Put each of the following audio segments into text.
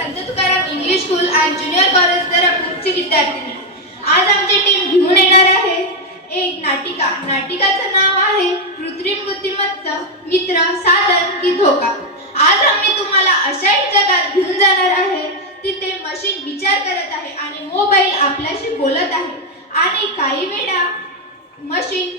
संत Tukaram English school आणि junior college दरापूरची विद्यार्थिनी. आज आमची टीम घेऊन येणार आहे एक नाटिका. नाटिकाचं नाव आहे कृत्रिम बुद्धिमत्ता मित्र साधन की धोका. आज आम्ही तुम्हाला अशा एक जगात घेऊन जाणार आहे तिथे मशीन विचार करत आहे आणि मोबाईल आपल्याशी बोलत आहे. आणि काही वेळा मशीन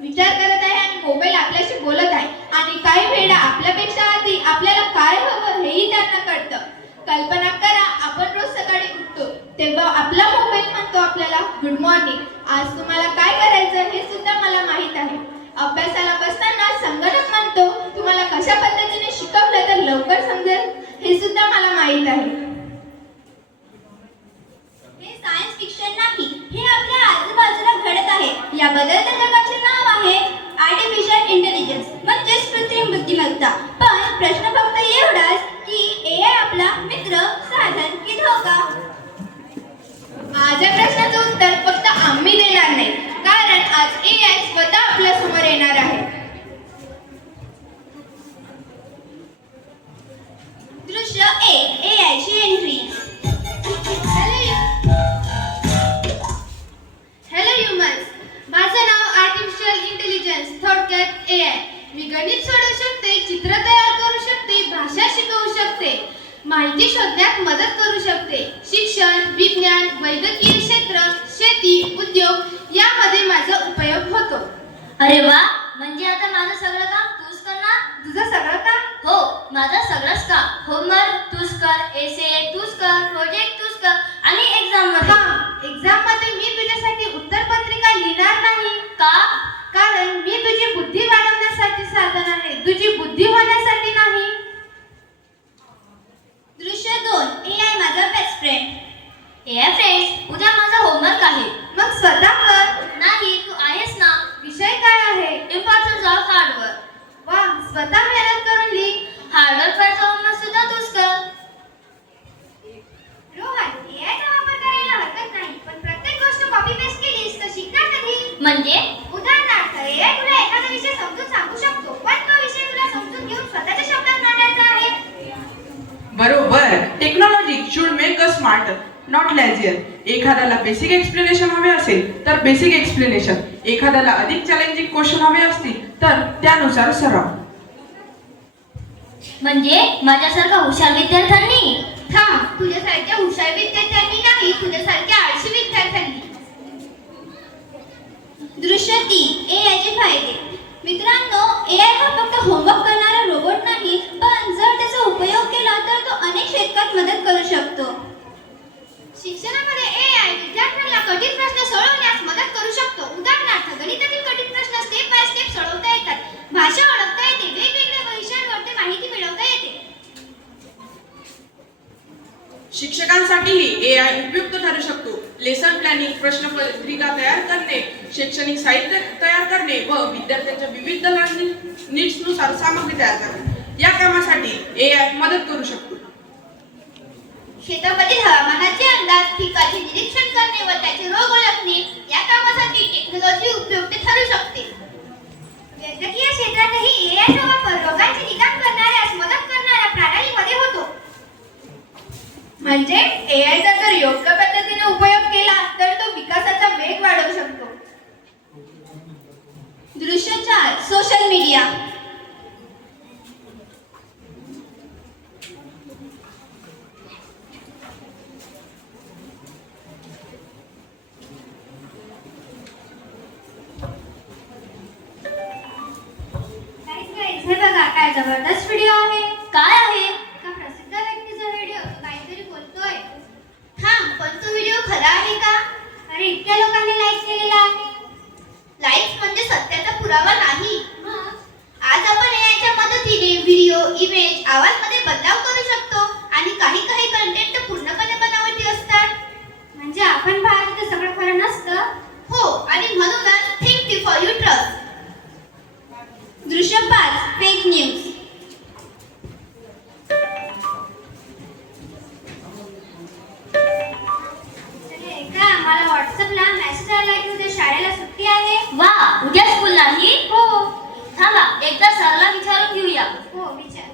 विचार करत आहे आणि मोबाईल आपल्याशी बोलत आहे आणि काही वेळा आपल्यापेक्षा आधी आपल्याला काय हवं हेही त्यांना कळतं. कल्पना करा, आपण रोज सकाळी उठतो तेव्हा आपला मोबाईल म्हणतो आपल्याला गुड मॉर्निंग. आज तुम्हाला काय करायचं हे सुद्धा मला माहित आहे. अभ्यासाला बसताना संगणक म्हणतो तुम्हाला कशा पद्धतीने शिकवलं तर लवकर समजेल हे सुद्धा मला माहित आहे. हे सायन्स फिक्शन नाही, हे आपल्या आजूबाजूला घडत आहे. या बदलत्या जगाचे नाव आहे आर्टिफिशियल इंटेलिजन्स म्हणजेच कृत्रिम बुद्धिमत्ता. पण प्रश्न फक्त एवढाच की एआय आपला मित्र साधन की धोका. माझ्या प्रश्नाचं उत्तर फक्त आम्ही देणार नाही, कारण आज एआय स्वतः आपल्या समोर येणार आहे. दृश्य 1, एआय ची एंट्री. हॅलो ह्युमन्स, माझं नाव आर्टिफिशियल इंटेलिजन्स थोडक्यात एआय. मी गणित सोडवू शकते, चित्र तयार करू शकते, भाषा शिकवू शकते, माहिती शोधण्यात मदत करू शकते. शिक्षण, विज्ञान, वैद्यकीय क्षेत्र, शेती, उद्योग यामध्ये माझा उपयोग होतो. अरे वा, म्हणजे आता माझं सगळं काम तूच करणार? तुझं सगळं काम? हो, माझं सगळंच काम. होमवर्क तूच कर, एसे तूच कर, प्रोजेक्ट तूच कर आणि एक्झाम मध्ये. एक्झाम मध्ये मी तुझ्यासाठी उत्तरपत्रिका लिहिणार नाही. का? कारण मी तुझी बुद्धी वाढवण्यासाठी साधन आहे, तुझी बुद्धी होण्यासाठी नाही. दृश्य 2, एआय माझा बेस्ट फ्रेंड. एआय फ्रेंड्स, उद्या माझा होमवर्क आहे. मग स्वतः कर. नाही, तू आहेस ना. विषय काय आहे? Importance of hard work. वा, स्वतः मेहनत करून लिह. हार्डवर्क करायचा होमवर्क सुद्धा तूच कर. रोहन, एआयचा वापर करायला हरकत नाही, पण प्रत्येक गोष्ट कॉपी पेस्ट केलीस तर शिकणार कधी? म्हणजे उदाहरणार्थ, एआय तुला एखादा विषय समजून सांगू शकतो, पण तो विषय तुला समजून घेऊन स्वतःच्या शब्दात मांडायचा आहे. बरोबर. Technology should make us smarter, not lazier. एखाद्याला बेसिक एक्सप्लेनेशन हवे असेल तर बेसिक एक्सप्लेनेशन, एखाद्याला अधिक चॅलेंजिंग क्वेश्चन हवे असतील तर त्यानुसार सराव. म्हणजे माझ्यासारखा हुशार विद्यार्थ्यांनी. थांब, तुझ्यासारख्या हुशार विद्यार्थ्यांनी नाही, तुझ्यासारख्या आळशी विद्यार्थ्यांनी. दृश्य 3, एआयचे फायदे. मित्रांनो, एआय हा फक्त होमवर्क करणारा रोबोट नाही, पण जर त्याचा उपयोग केला तर तो अनेक क्षेत्रात मदत करू शकतो. शिक्षणामध्ये एआय विद्यार्थ्यांना कठीण प्रश्न सोडवण्यास मदत करू शकतो. उदाहरणार्थ, गणितातील कठीण प्रश्न स्टेप बाय स्टेप सोडवता येतात, भाषा ओळखता येते, वेगवेगळ्या विषयांवरती माहिती मिळवता येते. शिक्षकांसाठीही एआय उपयुक्त ठरू शकतो. लेसन प्लॅनिंग, प्रश्नपत्रिका तयार करणे, शैक्षणिक साहित्य तयार करणे व विद्यार्थ्यांच्या विविध नीड्सनुसार सामग्री तयार करणे या कामासाठी एआय मदत करू शकतो. शेतामधील हवामानाचे अंदाज, पिकाचे निरीक्षण करणे व त्याचे रोग ओळखणे या कामासाठी टेक्नॉलॉजी उपयुक्त ठरू शकते. वैद्यकीय क्षेत्रातही एआयचा वापर रोगांचे निदान करणाऱ्यास मदत करणाऱ्या प्रणालीमध्ये होतो. म्हणजे एआयचा जर योग्य पद्धतीने उपयोग केला तर तो विकासाचा वेग वाढवू शकतो. दृश्य 4, सोशल मीडिया. हे बघा, काय जबरदस्त व्हिडिओ आहे. काय आहे? एका प्रसिद्ध व्यक्तीचा व्हिडिओ, तो काहीतरी बोलतोय. थांब, पण तो व्हिडिओ खरा आहे का? अरे, इतक्या लोकांनी लाईक केलेला आहे. लाईक्स म्हणजे सत्याचा पुरावा नाही. मग आज आपण एआयच्या मदतीने व्हिडिओ, इमेज, आवाजमध्ये बदलाव करू शकतो आणि काही कंटेंट तर पूर्णपणे बनावटी असतात. म्हणजे आपण पाहतो ते सगळं खरं नसतं. हो, आणि म्हणूनच थिंक बिफोर यू ट्रस्ट. दृश्य 5, फेक न्यूज. मला व्हॉट्सअपला मेसेज आला की उद्या शाळेला सुट्टी आहे. वा, उद्या स्कूल नाही? हो. थांबा, एकदा सरला विचारून घेऊया. हो, विचार.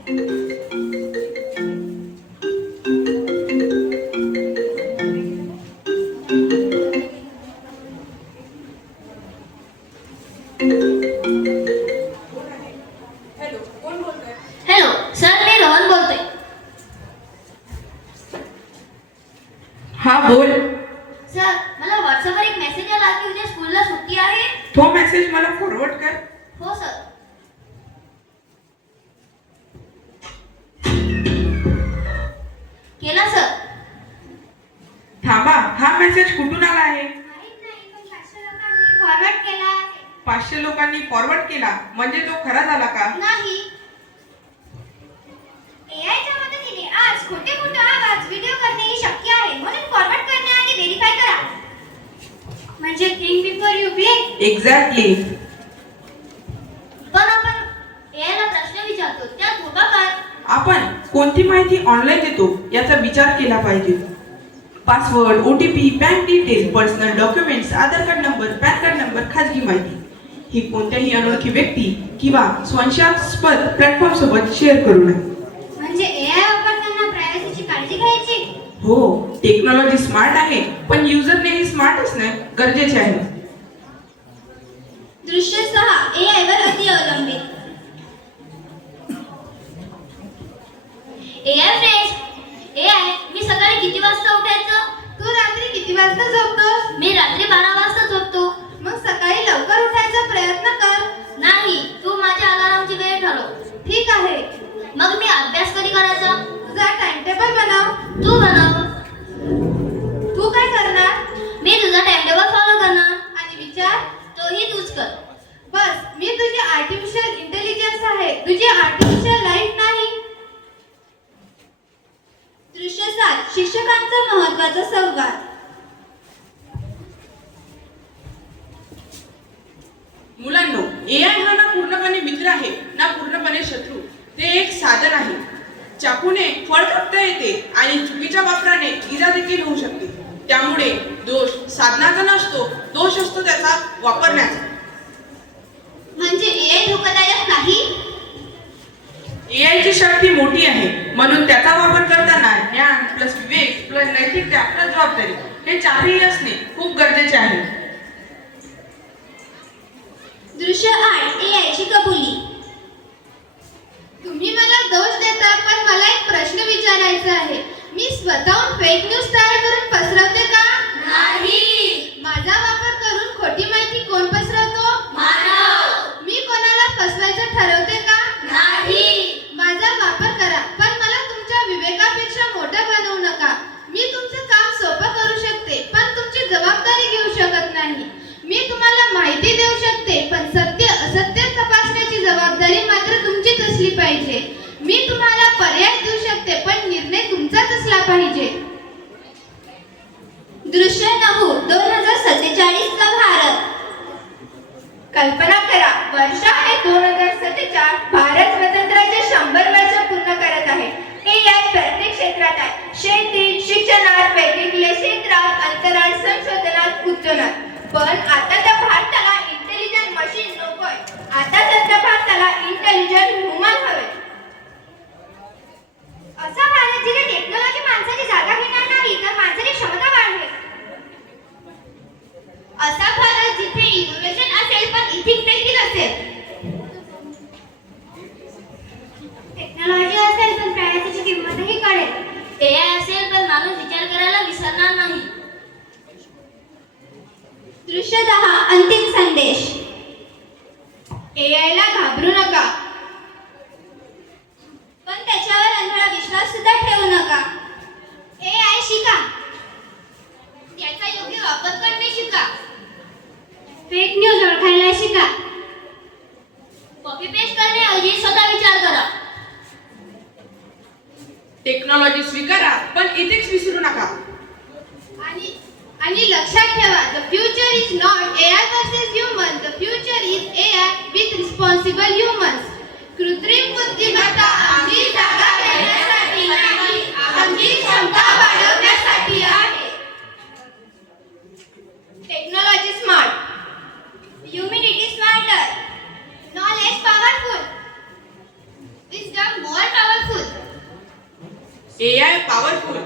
म्हणजे तो खरा झाला का? नाही. एआयच्या मदतीने आज खोटे आवाज व्हिडिओ करणे ही शक्य आहे. म्हणून फॉरवर्ड करण्याआधी व्हेरीफाय करा. म्हणजे think before you play. Exactly. पण आपण एआयला प्रश्न विचारतो त्यात धोका काय? आपण कोणती माहिती ऑनलाईन देतो याचा विचार केला पाहिजे. Password, OTP, bank detail, personal documents, Aadhaar card number, PAN card number, खाजगी माहिती ही कोणत्याही अनोळखी व्यक्ती किंवा संशयास्पद प्लॅटफॉर्म सोबत शेअर करू नये. म्हणजे एआय वापरताना प्रायव्हसीची काळजी घ्यायची. हो, टेक्नॉलॉजी स्मार्ट आहे पण युजरनेही स्मार्ट असणे गरजेचे आहे. दृश्य 6 एआय वर अति अवलंबित. एआय फ्रेंड्स, एआय मी सकाळी किती वाजता उठायचं? तू रात्री किती वाजता झोपतोस? मी रात्री 12 वाजता झोपतो. मग सकाळी लवकर उठायचा प्रयत्न कर. नाही, तू माझ्या अलार्मची वेळ ठरव. ठीक आहे. मग मी अभ्यास कधी करायचा? तुझा टाइम टेबल बनव. तू बनव. तू काय करणार? मी तुझा टाइम टेबल फॉलो करणार. आणि विचार? तोही तूच कर. बस, मी तुझी आर्टिफिशियल इंटेलिजन्स आहे, तुझी आर्टिफिशियल लाईफ नाही. दृश्य 7 शिक्षकांचा महत्त्वाचा संवाद. मुलांनो, एआय हा ना पूर्णपणे मित्र आहे ना पूर्णपणे शत्रू. ते एक साधन आहे. चाकूने फळ कापता येते आणि चुकीच्या वापराने इजा देखील होऊ शकते. त्यामुळे दोष साधनाचा नसतो, दोष असतो त्याचा वापरण्याचा. म्हणजे एआय धोकादायक नाही. एआयची शक्ती मोठी आहे म्हणून त्याचा वापर करताना ज्ञान प्लस विवेक प्लस नैतिकता प्लस जबाबदारी हे चारही असणे खूप गरजेचे आहे. दृश्य 8 एआयची कबुली. तुम्ही मला दोष देता पण मला एक प्रश्न विचारायचा आहे. मी स्वतःहून फेक न्यूज तयार करून पसरवते का? नाही. माझा वापर करून खोटी माहिती कोण पसरवतो? मानव. मी कोणाला फसवायचं ठरवते का? नाही. माझा वापर करा पण मला तुमच्या विवेकापेक्षा मोठं बनवू नका. मी तुमचं काम सोपं करू शकते पण तुमची जबाबदारी घेऊ शकत नाही. मी तुम्हाला माहिती देऊ शकते पण सत्य असत्य तपासण्याची जबाबदारी मात्र तुमचीच असली पाहिजे. मी तुम्हाला पर्याय देऊ शकते पण निर्णय तुमचाच असला पाहिजे. दृश्य 9 2047 चा भारत. कल्पना करा, वर्ष आहे 2047. भारत स्वातंत्र्याचे 100 वर्ष पूर्ण करत आहे. एआय प्रत्येक क्षेत्रात आहे. शेतीत, शिक्षणात, वैद्यकीय क्षेत्रात, अंतराळ संशोधनात, उद्योगात. पण आता त्या भारताला इंटेलिजंट मशीन नकोय. आता सध्या भारताला इंटेलिजंट ह्युमन हवे. असा भारत जिथे टेक्नॉलॉजी माणसाची जागा घेणार नाही तर माणसाची क्षमता वाढवेल. असा भारत जिथे इनोव्हेशन असेल पण इथिक्स देखील असेल. टेक्नॉलॉजी असेल पण प्रायव्हसीची किंमतही कळेल. एआय असेल पण माणूस विचार करायला विसरणार नाही. दृश्य 10 अंतिम संदेश. एआयला घाबरू नका पण त्याच्यावर अंधळा विश्वास सुद्धा ठेवू नका. एआय शिका. त्याचा योग्य वापर करणे शिका. फेक न्यूज ओळखायला शिका. कॉपी पेस्ट करण्याऐवजी स्वतः विचार करा. टेक्नॉलॉजी स्वीकारा पण इथिक्स विसरू नका. आणि लक्षात ठेवा, the future is not AI versus human, the future is AI with responsible humans. कृत्रिम बुद्धिमत्ता आमची जागा घेण्यासाठी नाही, आमची क्षमता वाढवण्यासाठी आहे. Technology smart, humanity smarter, knowledge powerful, wisdom more powerful. AI powerful